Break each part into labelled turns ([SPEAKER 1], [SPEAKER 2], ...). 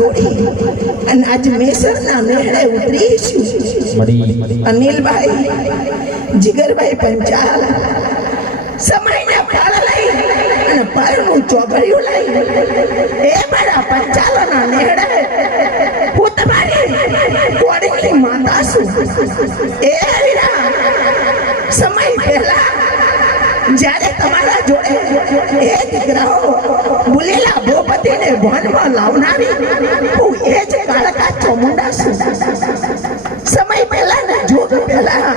[SPEAKER 1] જોડી અને આજ મેસરના મેળે ઉતરીશું
[SPEAKER 2] મળી
[SPEAKER 1] અનિલભાઈ, જીગરભાઈ પંચાલ, સમયને ફળ લઈ અને પરનું ચોગડિયું લઈ. એ મારા પંચાલના નેડે હું તમારી કોડીની માતા છું. એ વીરા સમય પહેલા જ્યારે તમારા જોડે એ દીકરાઓ બોલેલા વનમાં લાવનારી હું એ જ કાળકા ચોમુંડા છું. સમય પહેલા ને જોગ પહેલા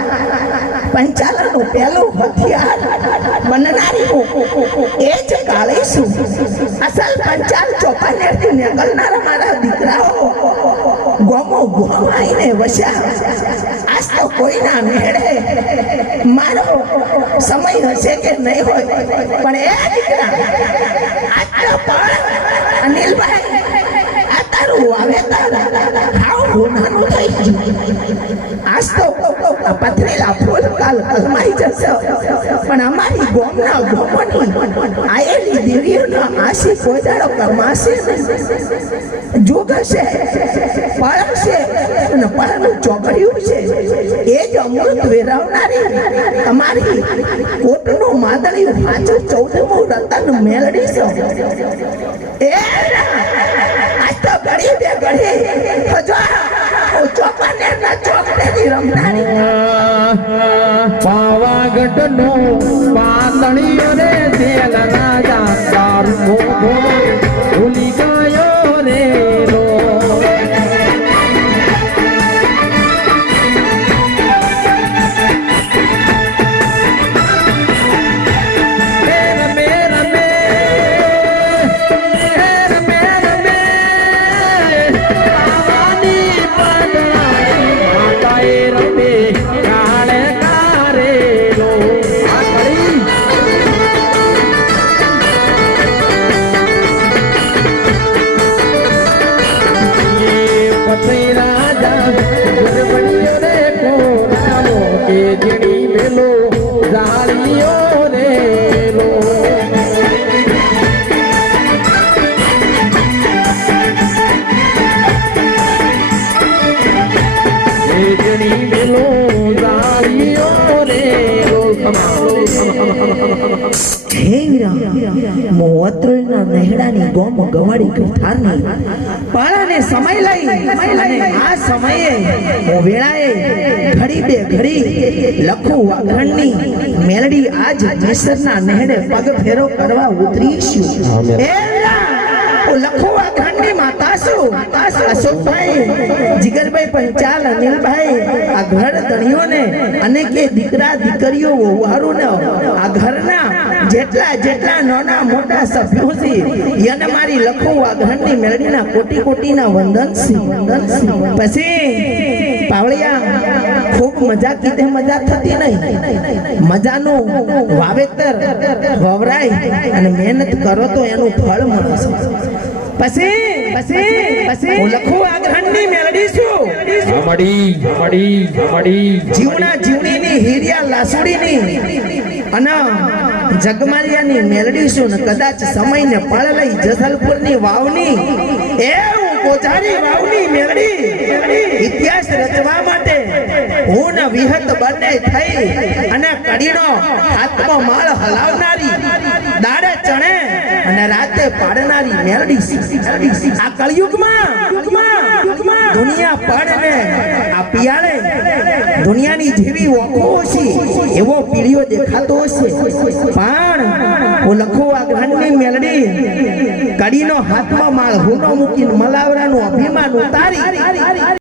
[SPEAKER 1] પંચાલનું પહેલું હથિયાર બનનારી હું એ જ કાળી અસલ પંચાલ ચોપાનેરથી નીકળનારા મારા દીકરાઓ ગોમો ગોમાઈને વસ્યા. આજ તો કોઈના મેળે મારો સમય હશે કે નહીં હોય, પણ એ દીકરા તો પણ અનિલભાઈ તારું વાવેતર હાવ ગુનાનું થઈ ગયું. આજ તો પથરેલા ફૂલ કાલ કલમાઈ જશે. પણ અમારી ગોમના ગોમની આયેલી દેવીઓના આશી દાડો કમાશે જોગશે અને પળનું ચોગડ્યું છે. એ જ અમૃત વેરાવનારી તમારી કોટનું માદળી હાજર ચૌદમું રતન મેળવી છે. એ ઘડી બે ઘડી હજો ચોપાને
[SPEAKER 2] પાવાગઢનું પાતળીઓ રે તેલ રાજા તારું કોરાવો કે
[SPEAKER 1] નહેડાની ગોમ ગવાડી કથારની પાળાને સમય લઈ આ સમયે હું વેળાએ ઘડી બે ઘડી લખું વાઘરણની મેલડી આજ મેસરના નહેડે પગ ફેરો કરવા હું લખું વાઘરણની માતા શું? અશોકભાઈ જીગરભાઈ પંચાલ, અનિલભાઈ, આ ઘર ધણીઓને અને કે દીકરા, દીકરીઓ વહુવારું ને આ ઘરના જેટલા જેટલા નાના, મોટા સભ્યો છે, એને મારી લખું આ ઘરની મેળડીના કોટી કોટીના વંદન છે વંદન છે. પછી પાવળિયા ખૂબ મજા કીધે મજા થતી નહીં. મજાનું વાવેતર વવરાય અને મહેનત કરો તો એનું ફળ મળે છે. પછી પછી પછી હું લખું આ છું જીવના જીવણીની હીરિયા લાસુડીની અને જગમાલિયાની મેલડી છું ને કદાચ સમયને પળ લઈ જસલપુરની વાવની. એ હું કોચારી વાવની મેલડી ઇતિહાસ રચવા માટે હું વિહત બંને થઈ અને કડીનો હાથમાં માળ હલાવનારી, દાડે ચણે અને રાતે પાડનારી મેળડી આ કળિયુગમાં દુનિયા પડને આ પિયાળે દુનિયાની જેવી ઓખો હશે, એવો પીળીઓ દેખાતો હશે. પણ હું લખું આ ગ્રહણની મેલડી કડીનો હાથમાં માળ હુનો મૂકીને મલાવરાનું અભિમાન ઉતારી.